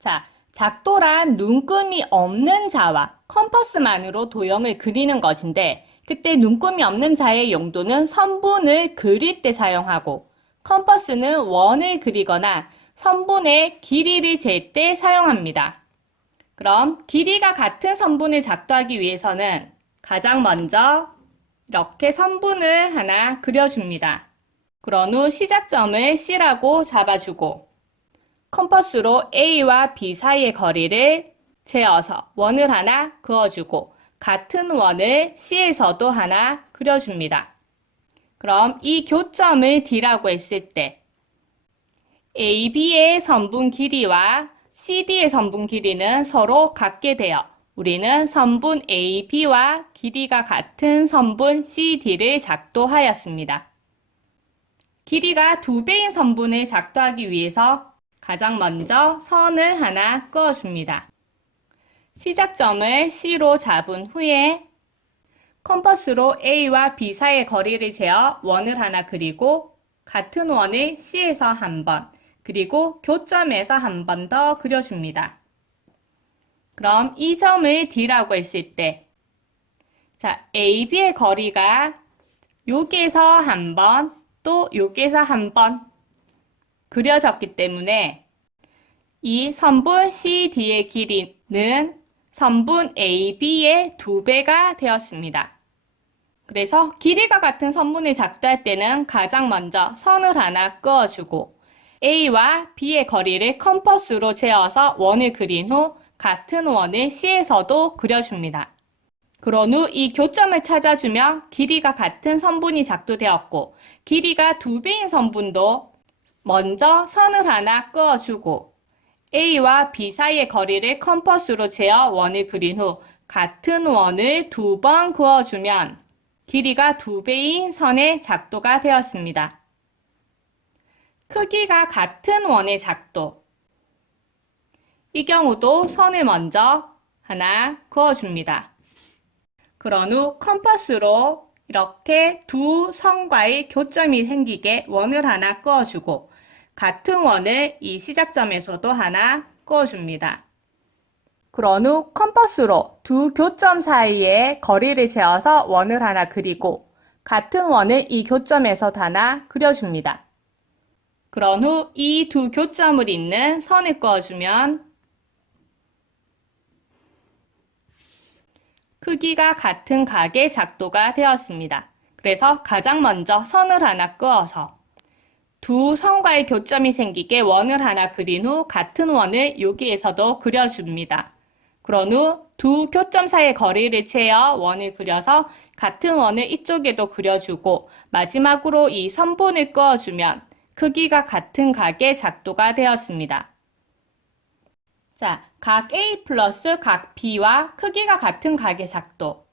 자, 작도란 눈금이 없는 자와 컴퍼스만으로 도형을 그리는 것인데 그때 눈금이 없는 자의 용도는 선분을 그릴 때 사용하고 컴퍼스는 원을 그리거나 선분의 길이를 잴 때 사용합니다. 그럼 길이가 같은 선분을 작도하기 위해서는 가장 먼저 이렇게 선분을 하나 그려줍니다. 그런 후 시작점을 C라고 잡아주고 컴퍼스로 A와 B 사이의 거리를 재어서 원을 하나 그어주고 같은 원을 C에서도 하나 그려줍니다. 그럼 이 교점을 D라고 했을 때 AB의 선분 길이와 CD의 선분 길이는 서로 같게 되어 우리는 선분 AB와 길이가 같은 선분 CD를 작도하였습니다. 길이가 두 배인 선분을 작도하기 위해서 가장 먼저 선을 하나 그어줍니다. 시작점을 C로 잡은 후에 컴퍼스로 A와 B 사이의 거리를 재어 원을 하나 그리고 같은 원을 C에서 한 번, 그리고 교점에서 한 번 더 그려줍니다. 그럼 이 점을 D라고 했을 때, 자, AB의 거리가 여기에서 한 번, 또 여기에서 한 번 그려졌기 때문에 이 선분 CD의 길이는 선분 AB의 두 배가 되었습니다. 그래서 길이가 같은 선분을 작도할 때는 가장 먼저 선을 하나 그어주고 A와 B의 거리를 컴퍼스로 재어서 원을 그린 후 같은 원을 C에서도 그려줍니다. 그런 후 이 교점을 찾아주면 길이가 같은 선분이 작도되었고 길이가 두 배인 선분도 먼저 선을 하나 그어주고 A와 B 사이의 거리를 컴퍼스로 재어 원을 그린 후 같은 원을 두 번 그어주면 길이가 두 배인 선의 작도가 되었습니다. 크기가 같은 원의 작도. 이 경우도 선을 먼저 하나 그어줍니다. 그런 후 컴퍼스로 이렇게 두 선과의 교점이 생기게 원을 하나 그어주고 같은 원을 이 시작점에서도 하나 그어줍니다. 그런 후 컴퍼스로 두 교점 사이에 거리를 재어서 원을 하나 그리고 같은 원을 이 교점에서도 하나 그려줍니다. 그런 후 이 두 교점을 잇는 선을 그어주면 크기가 같은 각의 작도가 되었습니다. 그래서 가장 먼저 선을 하나 그어서 두 선과의 교점이 생기게 원을 하나 그린 후 같은 원을 여기에서도 그려줍니다. 그런 후 두 교점 사이의 거리를 채어 원을 그려서 같은 원을 이쪽에도 그려주고 마지막으로 이 선분을 그어주면 크기가 같은 각의 작도가 되었습니다. 자, 각 A 플러스 각 B와 크기가 같은 각의 작도.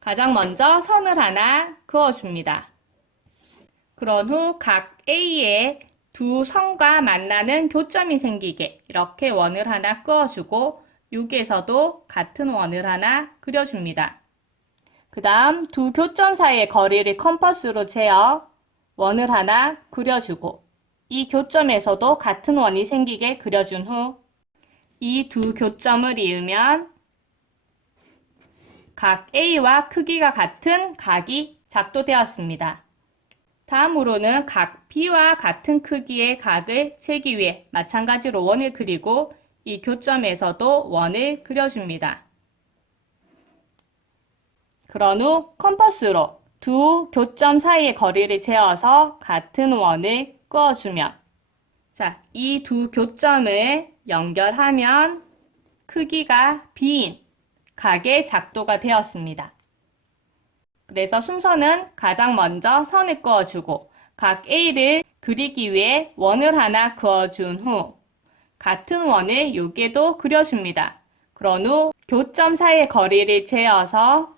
가장 먼저 선을 하나 그어줍니다. 그런 후 각 A의 두 선과 만나는 교점이 생기게 이렇게 원을 하나 그어주고 여기에서도 같은 원을 하나 그려줍니다. 그 다음 두 교점 사이의 거리를 컴퍼스로 재어 원을 하나 그려주고 이 교점에서도 같은 원이 생기게 그려준 후 이 두 교점을 이으면 각 A와 크기가 같은 각이 작도되었습니다. 다음으로는 각 B와 같은 크기의 각을 세기 위해 마찬가지로 원을 그리고 이 교점에서도 원을 그려줍니다. 그런 후 컴퍼스로 두 교점 사이의 거리를 재어서 같은 원을 그어주면 자, 이 두 교점을 연결하면 크기가 B인 각의 작도가 되었습니다. 그래서 순서는 가장 먼저 선을 그어주고 각 A를 그리기 위해 원을 하나 그어준 후 같은 원을 여기에도 그려줍니다. 그런 후 교점 사이의 거리를 재어서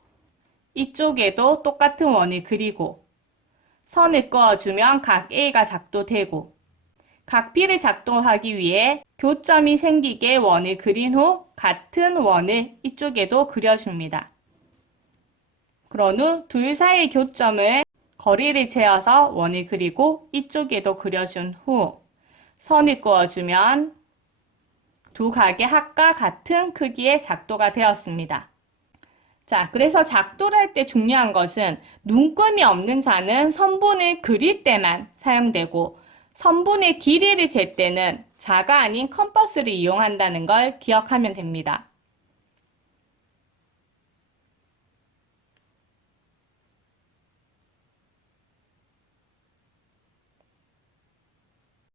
이쪽에도 똑같은 원을 그리고 선을 그어주면 각 A가 작도되고 각 B를 작동하기 위해 교점이 생기게 원을 그린 후 같은 원을 이쪽에도 그려줍니다. 그런 후 둘 사이의 교점을 거리를 재어서 원을 그리고 이쪽에도 그려준 후 선을 그어주면 두 각의 합과 같은 크기의 작도가 되었습니다. 자, 그래서 작도를 할 때 중요한 것은 눈금이 없는 자는 선분을 그릴 때만 사용되고 선분의 길이를 잴 때는 자가 아닌 컴퍼스를 이용한다는 걸 기억하면 됩니다.